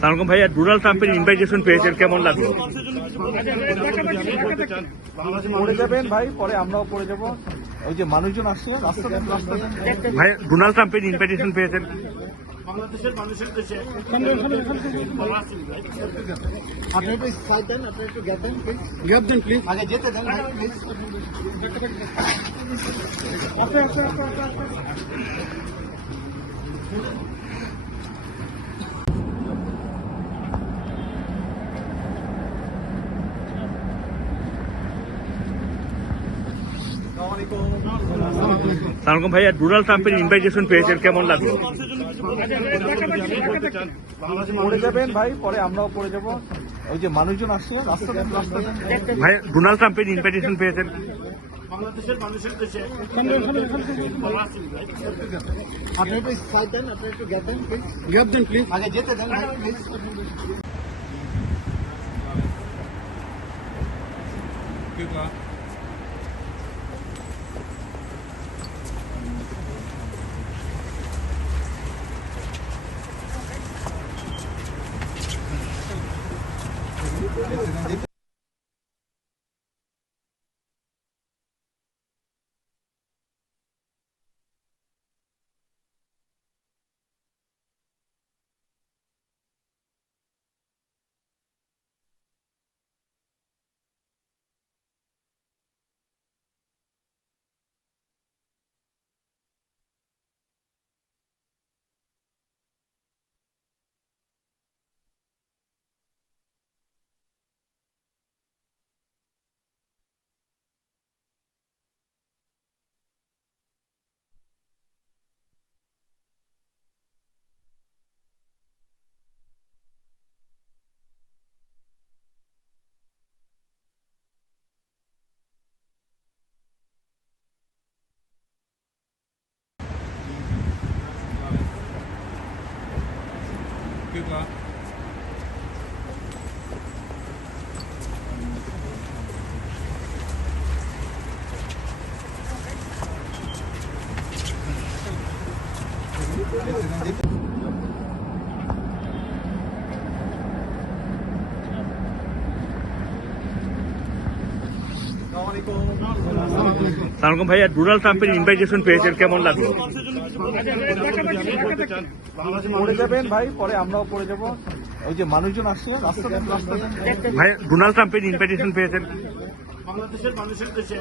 সালামালাইকুম ভাইয়া, ডোনাল্ড ট্রাম্পের ইনভাইটেশন পেয়েছেন, কেমন লাগলো? পড়ে যাবেন ভাই, পরে আমরাও পড়ে যাবো। ওই যে মানুষজন আসছে রাস্তাতে ভাইয়া, ডোনাল্ড ট্রাম্পের ইনভাইটেশন পেয়েছেন। বাংলাদেশের মানুষের দেশে আপনি একটু সাইড দেন, আপনি একটু গ্যাপ দেন প্লিজ। গ্যাপ দিন প্লিজ। আগে যেতে দেন ভাই প্লিজ। সালামালাইকুম ভাইয়া, ডোনাল্ড ট্রাম্পের ইনভাইটেশন পেয়েছেন, কেমন লাগলো? পড়ে যাবেন ভাই, পরে আমরাও পড়ে যাবো। ওই যে মানুষজন আসছে রাস্তাতে ভাইয়া, ডোনাল্ড ট্রাম্পের ইনভাইটেশন পেয়েছেন। বাংলাদেশের মানুষের দেশে আপনি একটু সাইড দেন, আপনি একটু গ্যাপ দেন প্লিজ। গ্যাপ দিন প্লিজ। আগে যেতে দেন ভাই প্লিজ। সালামালাইকুম ভাইয়া, ডোনাল্ড ট্রাম্পের ইনভাইটেশন পেয়েছেন, কেমন লাগলো? পড়ে যাবেন ভাই, পরে আমরাও পড়ে যাবো। ওই যে মানুষজন আসছে রাস্তাতে ভাইয়া, ডোনাল্ড ট্রাম্পের ইনভাইটেশন পেয়েছেন। বাংলাদেশের মানুষের দেশে